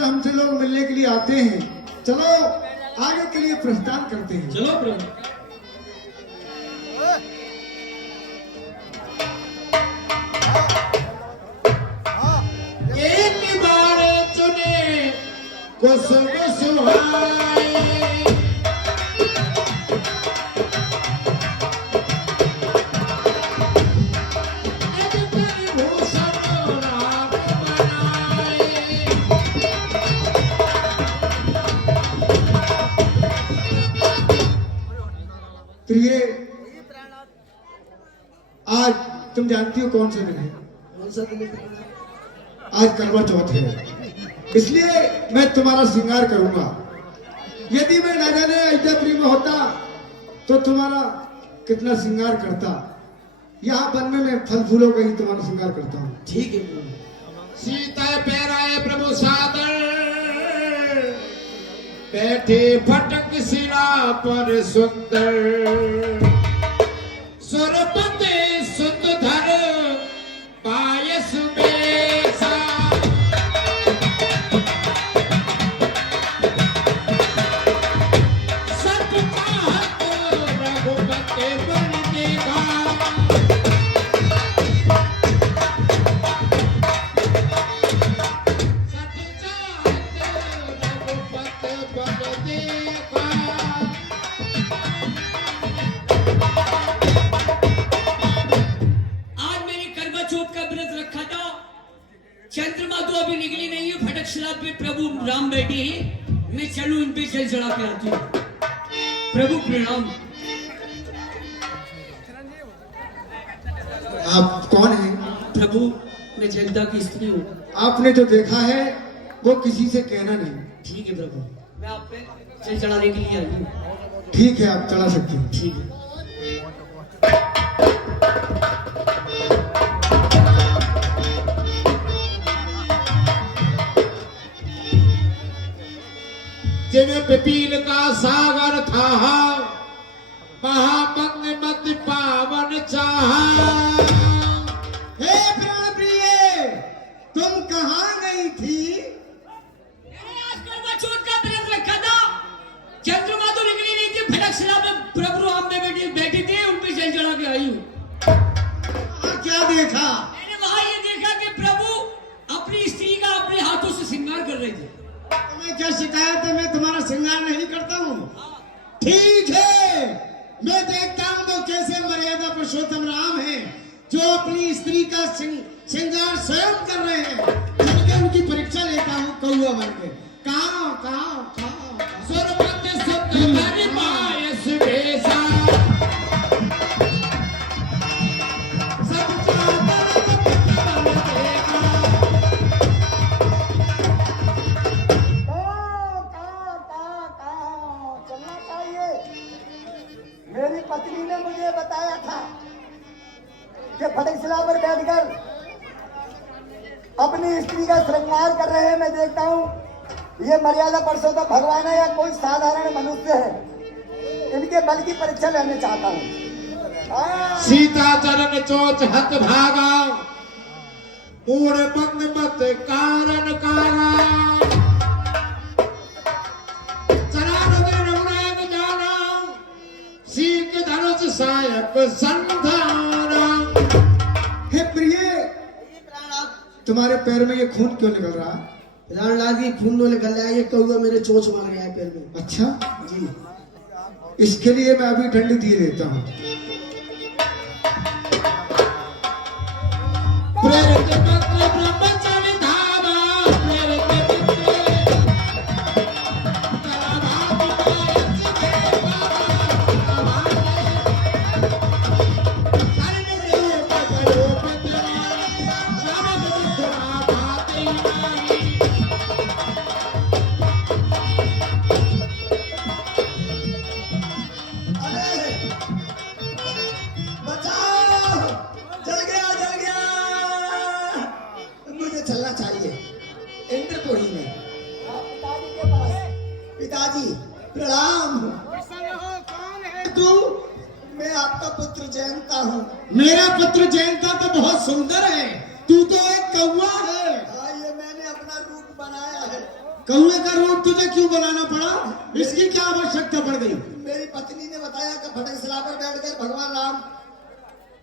से हमसे लोग मिलने के लिए आते हैं। चलो आगे के लिए प्रस्थान करते हैं। चलो प्रभु। एक बार चुने कुसुम सुहाए, प्रिय, आज तुम जानती हो कौन सा दिन है? कौन सा दिन है? आज करवा चौथ है, इसलिए मैं तुम्हारा श्रृंगार करूंगा। यदि मैं न जाने अयोध्यापुरी में होता तो तुम्हारा कितना श्रृंगार करता। यहाँ वन में मैं फल फूलों का ही तुम्हारा श्रृंगार करता हूँ। ठीक है प्रभु। सीता पैराए प्रभु सादर, बैठे फटक सिरा पर सुंदर, सुरपते सुंदर पायस बेसा, सत चाहत रघुपति बन देखा, सत चाहत रघुपति बन देखा। चंद्रमा तो अभी निकली नहीं है, फटक शिला पे प्रभु राम बैठे हैं। मैं चलूं उन पे जल चढ़ा के आती हूँ। प्रभु प्रणाम। आप कौन हैं? प्रभु मैं जगदा की स्त्री हूँ। आपने जो देखा है वो किसी से कहना नहीं। ठीक है प्रभु, मैं आप पे जल चढ़ाने के लिए आई हूँ। ठीक है, आप चला सकते हैं। ठीक है। जिन पिपील का सागर था, महामंग मत पावन चाहा। हे प्राण प्रिय, तुम कहाँ गई थी? मैंने आज करवा चौथ का व्रत रखा था। चंद्रमा तो निकली नहीं थी, फटक शिला में प्रभु राम में बैठे थे, उन पे जल चढ़ा के आई हूँ। क्या देखा? मैंने वहां ये देखा कि प्रभु अपनी स्त्री का अपने हाथों से श्रृंगार कर रहे थे। तुम्हें क्या शिकायत है? मैं तुम्हारा श्रृंगार नहीं करता हूँ। ठीक है, मैं देखता हूँ वो कैसे मर्यादा पुरुषोत्तम राम है जो अपनी स्त्री का श्रृंगार स्वयं कर रहे हैं। चलकर उनकी परीक्षा लेता हूँ कौआ बन के। कहाँ कहाँ कहाँ सुरपति सुंदर पायस बेसा, सब मेरी पत्नी ने मुझे बताया था कि फटक शिला पर बैठकर अपनी स्त्री का श्रृंगार कर रहे हैं। मैं देखता हूँ ये मर्यादा पुरुषोत्तम भगवान है या कोई साधारण मनुष्य है। इनके बल की परीक्षा लेने चाहता हूँ। सीता चरण चोच हत भागा, पूर्ण पंग मत कारण कागा, सीख धनुष सायक संधारा। हे प्रिय, तुम्हारे पैर में ये खून क्यों निकल रहा है? प्राणलाल की खून निकल रहा है। ये कौआ मेरे चोंच मार गया है पैर में। अच्छा जी, इसके लिए मैं अभी ठंडी दिए देता हूँ। प्रेरित पत्र ब्रह्मचारी धावा, प्रेरित पिताजी प्रणाम। तू? मैं आपका पुत्र जयंता हूँ। मेरा पुत्र जयंता तो बहुत सुंदर है, तू तो एक कौवा है। हाँ, ये मैंने अपना रूप बनाया है। कौए का रूप तुझे क्यों बनाना पड़ा? इसकी क्या आवश्यकता पड़ गई? मेरी पत्नी ने बताया कि फटकशिला पर बैठकर भगवान राम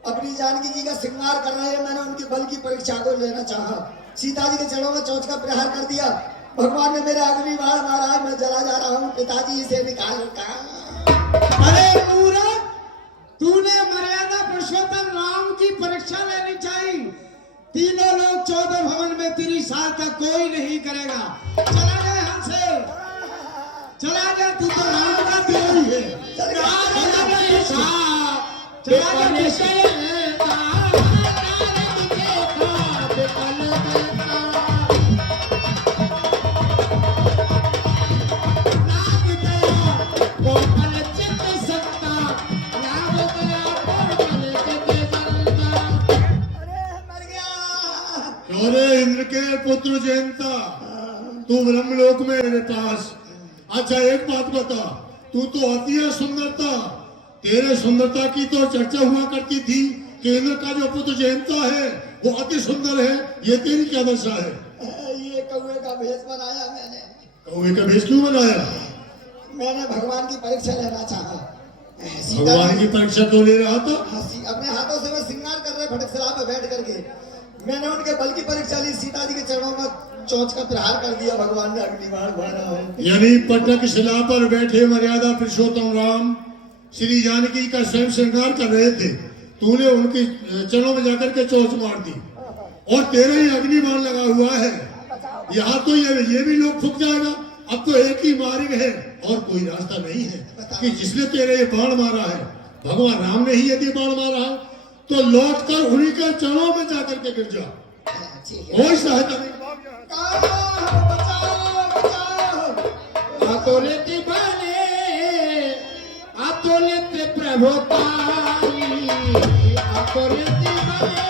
अपनी जानकी जी का श्रृंगार कर रहे हैं। मैंने उनके बल की परीक्षा को लेना चाहा। सीता जी के चरणों में चोंच का प्रहार कर दिया। भगवान ने मेरा अग्नि बाण मारा। मैं जला जा रहा हूँ। पिताजी इसे निकाल कहा। अरे मूर्ख, तूने मर्यादा पुरुषोत्तम राम की परीक्षा लेनी चाहिए। तीनों लोग 14 भवन में तेरी सहायता कोई नहीं करेगा। चला जा यहाँ से, चला जा। तू तो राम का द्रोही है। चला जा। अरे इंद्र के पुत्र जयंता, तू ब्रह्मलोक में मेरे पास। अच्छा एक बात बता, तू तो अति है सुंदरता। तेरे सुंदरता की तो चर्चा हुआ करती थी कि इंद्र का जो पुत्र जयंता है वो अति सुंदर है। ये तेरी क्या दशा है? ये कौए का भेष बनाया मैंने। कौवे का भेष क्यों बनाया? मैंने भगवान की परीक्षा लेना चाहा। भगवान की परीक्षा तो ले रहा था। अपने हाथों से मैं श्रृंगार कर रहे फटकशिला पे बैठ करके मैंने उनके बल की परीक्षा ली। सीता जी के चरणों में चोंच का प्रहार कर दिया। भगवान ने अग्निबाण मारा है। यानी फटकशिला पर बैठे मर्यादा पुरुषोत्तम राम श्री जानकी का स्वयं श्रृंगार कर रहे थे। तूने उनके चरणों में जाकर के चोंच मार दी और तेरे ही अग्निबाण लगा हुआ है। यहाँ तो ये भी लोग फूक जाएगा। अब तो एक ही मार्ग है और कोई रास्ता नहीं है कि जिसने तेरे ये बाण मारा है भगवान राम ने ही यदि बाण मारा है तो लौट कर उन्हीं के चरणों में जाकर के गिर जा। कोई सहायता नहीं। अतोलित बने, अतोलित प्रभुताई, अतोलित बने,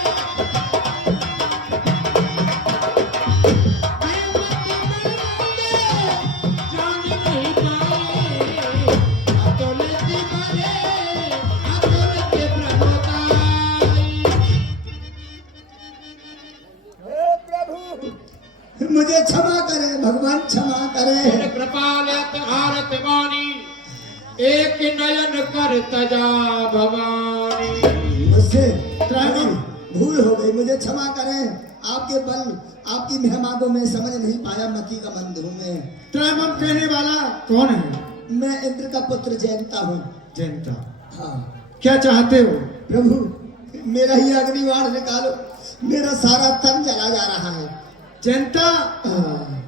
जान नहीं पाए। अतोलित बने, अतोलित प्रभुताई। हे प्रभु मुझे क्षमा करें। भगवान क्षमा करें। कृपालत आरत वाणी, एक नयन कर तजा भवानी। मुझसे भूल हो गई। मुझे क्षमा करें। आपके बल आपकी महिमा को मैं समझ नहीं पाया। मती का बंधु में त्रैमम कहने वाला कौन है? मैं इंद्र का पुत्र जयंता हूँ। जयंता, हाँ क्या चाहते हो? प्रभु मेरा ही अग्निबाण निकालो। मेरा सारा तन जला जा रहा है। जयंता,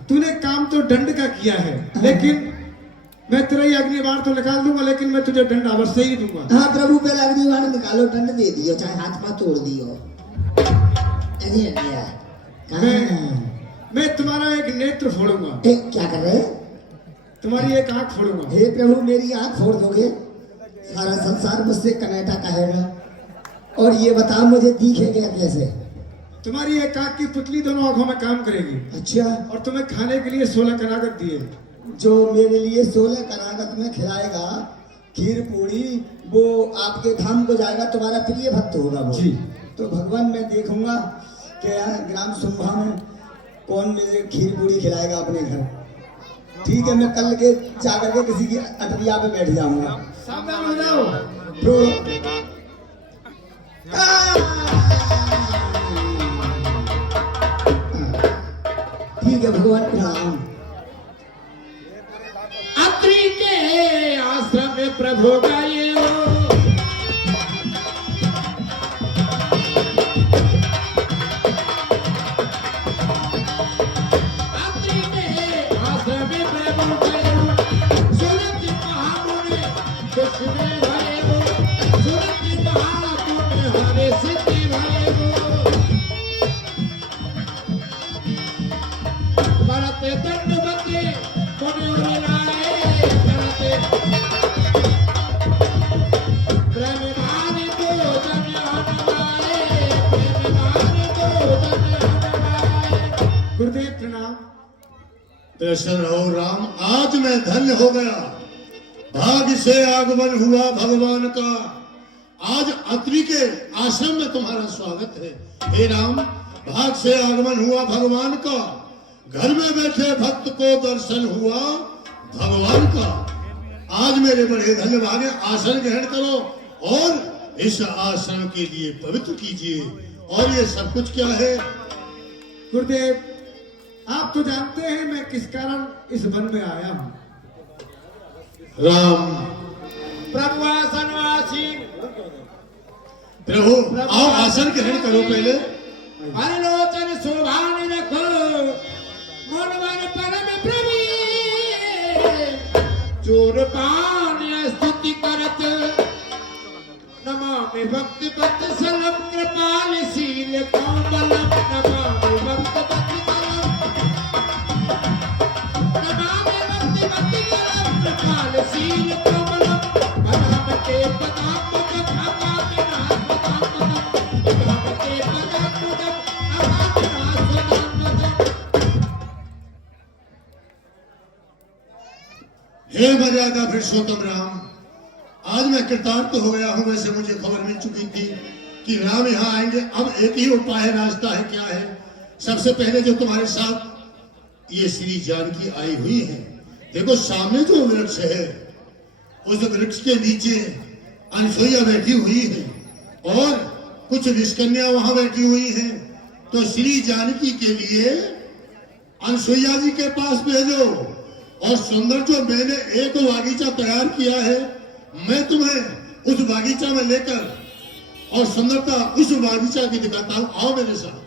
तूने काम तो दंड का किया है, लेकिन मैं तेरा ये अग्निबाण तो निकाल दूंगा, लेकिन मैं तुझे दंड अवश्य ही दूंगा। हाँ प्रभु पहले अग्निबाण निकालो। दंड दे दियो, चाहे हाथ पांव तोड़ दियो। मैं तुम्हारा एक नेत्र फोड़ूंगा। क्या कर रहे? तुम्हारी एक आंख फोड़ूंगा। हे प्रभु मेरी आंख फोड़ दोगे? सारा संसार मुझसे कनेटा कहेगा। और ये बताओ मुझे दिखेगा कैसे? तुम्हारी एक आंख की पुतली दोनों आंखों में काम करेगी। अच्छा। और तुम्हें खाने के लिए 16 कनागत दिए। जो मेरे लिए 16 कनागत में खिलाएगा खीर पूरी, वो आपके धाम को जाएगा। तुम्हारा प्रिय भक्त होगा वो जी। तो भगवान मैं देखूंगा कि ग्राम सुंभा में कौन मुझे खीर पूरी खिलाएगा अपने घर। ठीक है, मैं कल के जाकर के किसी की अटरिया पे बैठ जाऊंगा। सावधान हो जाओ। ठीक है भगवान प्रणाम। अत्रि के आश्रम में प्रभु गाये हो। अत्रि के आश्रम में प्रभु गाये हो। सुरत महामुनि खुशबे भरे हो। सुरत महामुनि हरे सिद्धि भरे हो। भरत दंडवती मुनि लाए। गुरुदेव प्रणाम। प्रसन्न रहो राम, आज मैं धन्य हो गया। भाग्य से आगमन हुआ भगवान का। आज अत्रि के आश्रम में तुम्हारा स्वागत है। हे राम, भाग्य से आगमन हुआ भगवान का। घर में बैठे भक्त को दर्शन हुआ भगवान का। आज मेरे बड़े धन्य भागे, आसन ग्रहण करो और इस आसन के लिए पवित्र कीजिए। और ये सब कुछ क्या है? गुरुदेव, आप तो जानते हैं मैं किस कारण इस वन में आया हूँ। राम प्रभु आसनवासी प्रभु, आओ आसन ग्रहण करो पहले। हरलोचन शोभान रखो मन मन परम प्रवीण चोर पान स्तुति करत नमामि भक्ति वत्सलम कृपालशील कोमलम नमामि भक्ति वत्सलम नमामि भक्ति वत्सलम कृपालशील कोमलम अनामते पदाम्बुजं अगामिनास्पदाम्बुजं अनामते पदाम्बुजं अगामिनास्पदाम्बुजं। हे मर्यादा पुरुषोत्तम राम, आज मैं कृतार्थ हो गया हूं। वैसे मुझे खबर मिल चुकी थी कि राम यहाँ आएंगे। अब एक ही उपाय है, रास्ता है, क्या है? सबसे पहले जो तुम्हारे साथ ये श्री जानकी आई हुई है, देखो सामने जो वृक्ष है, उस वृक्ष के नीचे अनसुईया बैठी हुई है और कुछ ऋषकन्या वहां बैठी हुई है। तो श्री जानकी के लिए अनसुईया जी के पास भेजो और सुंदर जो मैंने एक बागीचा तैयार किया है, मैं तुम्हें उस बागीचा में लेकर और सुंदरता उस बागीचा की दिखाता हूं। आओ मेरे साथ।